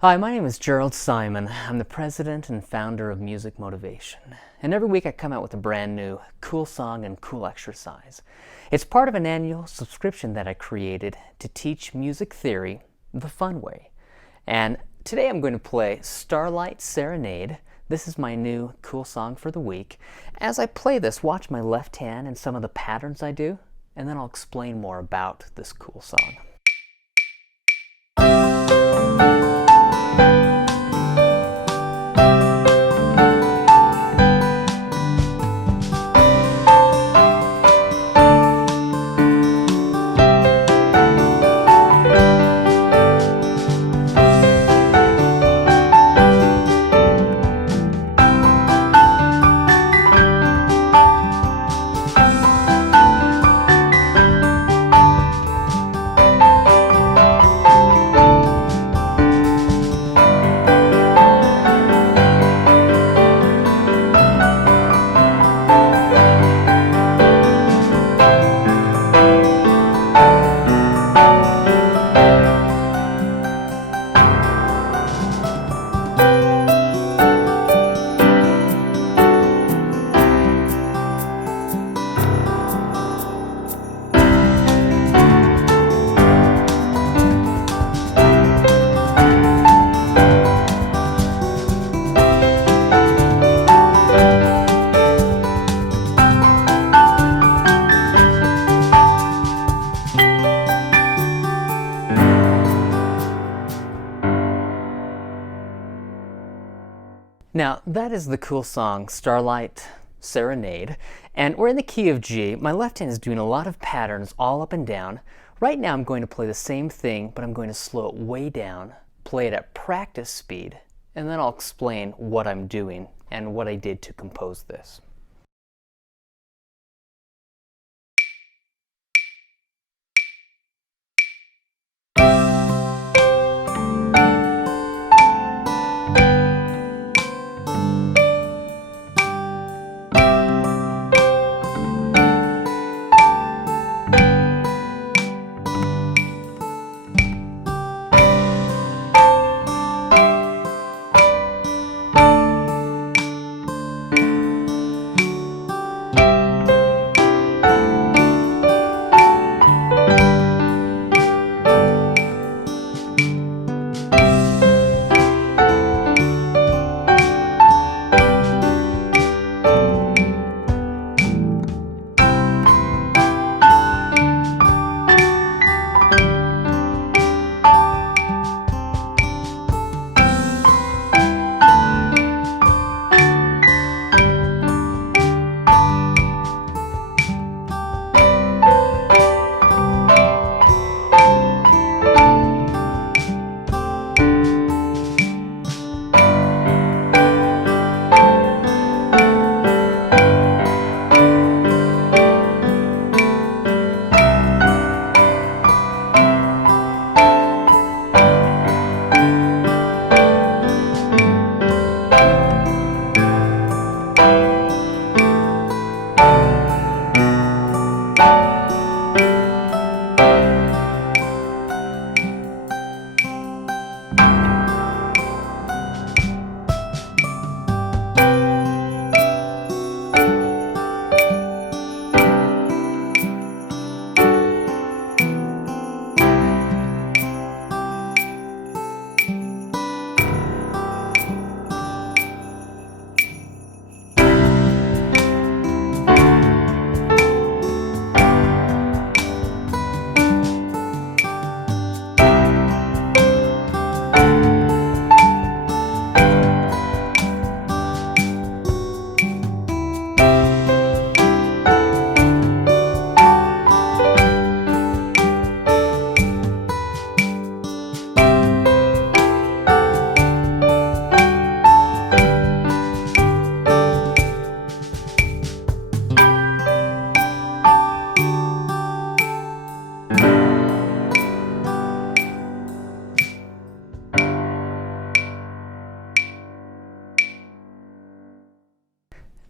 Hi, my name is Jerald Simon. I'm the president and founder of Music Motivation. And every week I come out with a brand new cool song and cool exercise. It's part of an annual subscription that I created to teach music theory the fun way. And today I'm going to play Starlight Serenade. This is my new cool song for the week. As I play this, watch my left hand and some of the patterns I do, and then I'll explain more about this cool song. Now, that is the cool song, Starlight Serenade, and we're in the key of G. My left hand is doing a lot of patterns all up and down. Right now I'm going to play the same thing, but I'm going to slow it way down, play it at practice speed, and then I'll explain what I'm doing and what I did to compose this.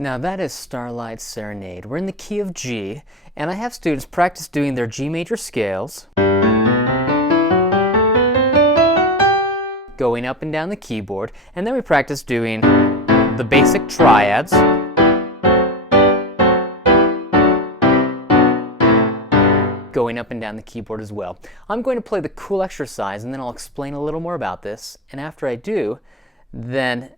Now that is Starlight Serenade. We're in the key of G, and I have students practice doing their G major scales. going up and down the keyboard, and then we practice doing the basic triads, going up and down the keyboard as well. I'm going to play the cool exercise, and then I'll explain a little more about this, and after I do, then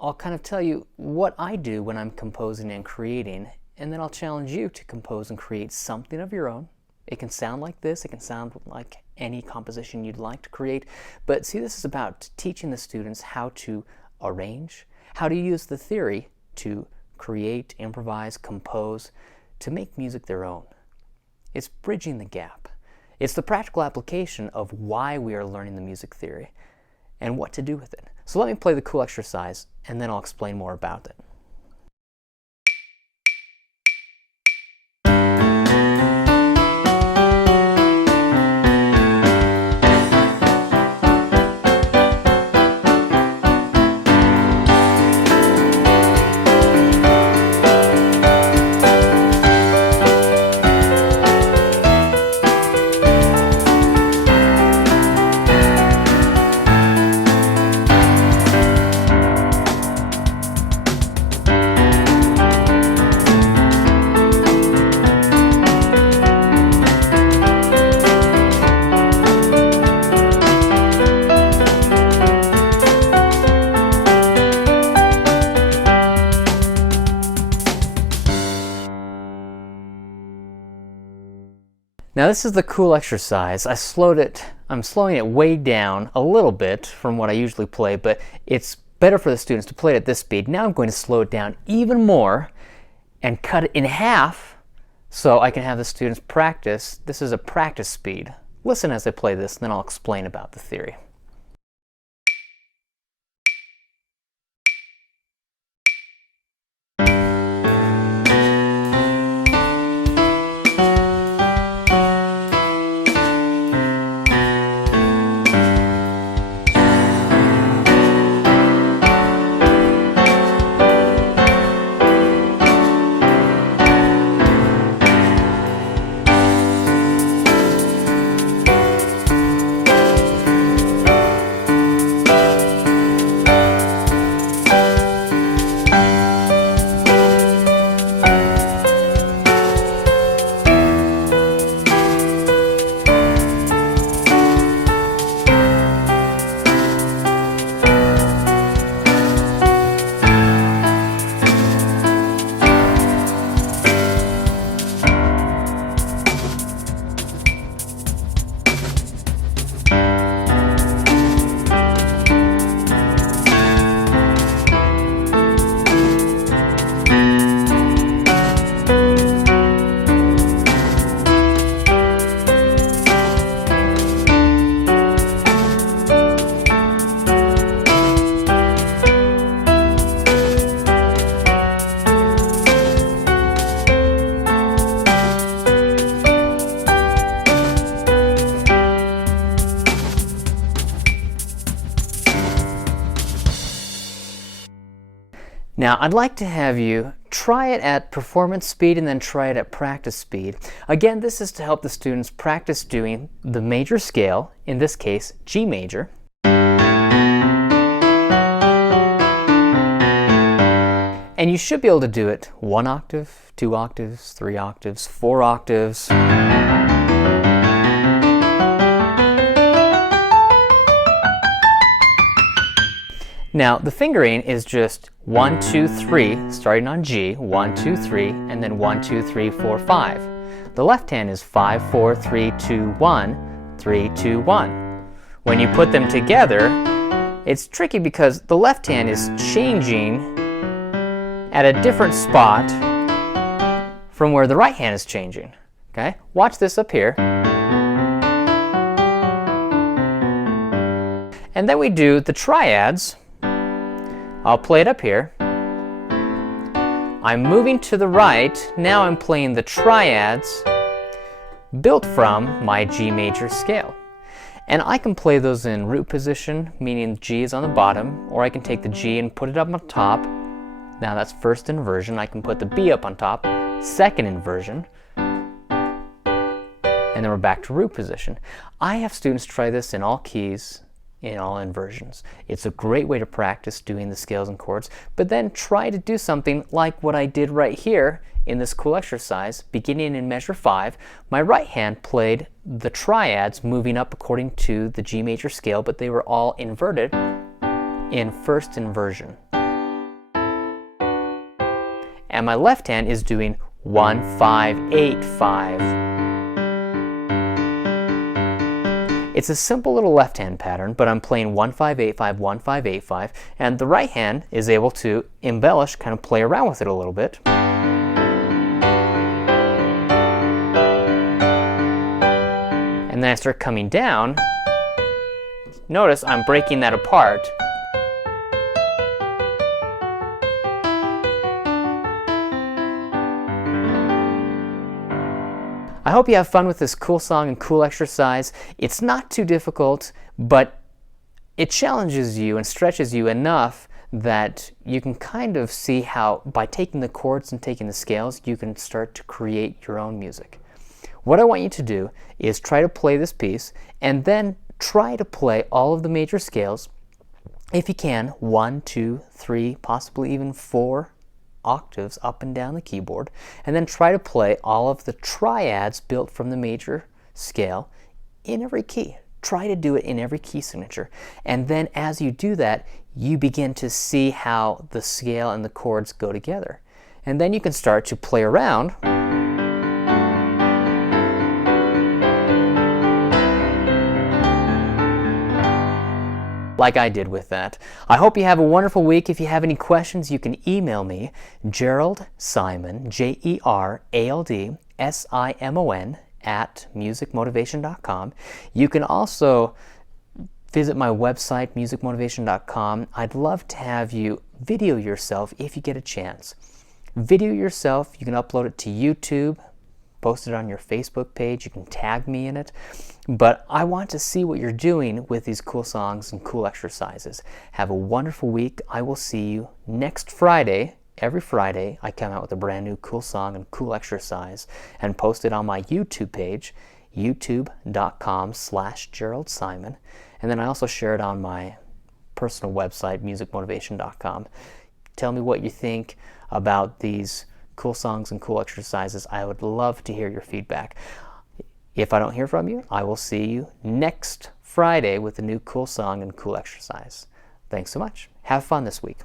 I'll kind of tell you what I do when I'm composing and creating, and then I'll challenge you to compose and create something of your own. It can sound like this, it can sound like any composition you'd like to create, but see, this is about teaching the students how to arrange, how to use the theory to create, improvise, compose, to make music their own. It's bridging the gap. It's the practical application of why we are learning the music theory and what to do with it. So let me play the cool exercise, and then I'll explain more about it. Now this is the cool exercise. I'm slowing it way down a little bit from what I usually play, but it's better for the students to play it at this speed. Now I'm going to slow it down even more and cut it in half so I can have the students practice. This is a practice speed. Listen as I play this, and then I'll explain about the theory. Now, I'd like to have you try it at performance speed and then try it at practice speed. Again, this is to help the students practice doing the major scale, in this case, G major. And you should be able to do it 1 octave, 2 octaves, 3 octaves, 4 octaves. Now, the fingering is just 1, 2, 3, starting on G, 1, 2, 3, and then 1, 2, 3, 4, 5. The left hand is 5, 4, 3, 2, 1, 3, 2, 1. When you put them together, it's tricky because the left hand is changing at a different spot from where the right hand is changing. Okay? Watch this up here. And then we do the triads. I'll play it up here. I'm moving to the right. Now I'm playing the triads built from my G major scale. And I can play those in root position, meaning G is on the bottom, or I can take the G and put it up on top. Now that's first inversion. I can put the B up on top, second inversion, and then we're back to root position. I have students try this in all keys, in all inversions. It's a great way to practice doing the scales and chords, but then try to do something like what I did right here in this cool exercise. Beginning in measure 5, my right hand played the triads moving up according to the G major scale, but they were all inverted in first inversion. And my left hand is doing 1, 5, 8, 5. It's a simple little left hand pattern, but I'm playing 1, 5, 8, 5, 1, 5, 8, 5, and the right hand is able to embellish, kind of play around with it a little bit. And then I start coming down. Notice I'm breaking that apart. I hope you have fun with this cool song and cool exercise. It's not too difficult, but it challenges you and stretches you enough that you can kind of see how, by taking the chords and taking the scales, you can start to create your own music. What I want you to do is try to play this piece and then try to play all of the major scales, if you can, 1, 2, 3, possibly even 4 octaves up and down the keyboard, and then try to play all of the triads built from the major scale in every key. Try to do it in every key signature, and then as you do that, you begin to see how the scale and the chords go together, and then you can start to play around like I did with that. I hope you have a wonderful week. If you have any questions, you can email me, Jerald Simon, JeraldSimon, @musicmotivation.com. You can also visit my website, musicmotivation.com. I'd love to have you video yourself if you get a chance. Video yourself. You can upload it to YouTube, post it on your Facebook page. You can tag me in it. But I want to see what you're doing with these cool songs and cool exercises. Have a wonderful week. I will see you next Friday. Every Friday, I come out with a brand new cool song and cool exercise and post it on my YouTube page, youtube.com/Jerald Simon. And then I also share it on my personal website, musicmotivation.com. Tell me what you think about these cool songs and cool exercises. I would love to hear your feedback. If I don't hear from you, I will see you next Friday with a new cool song and cool exercise. Thanks so much. Have fun this week.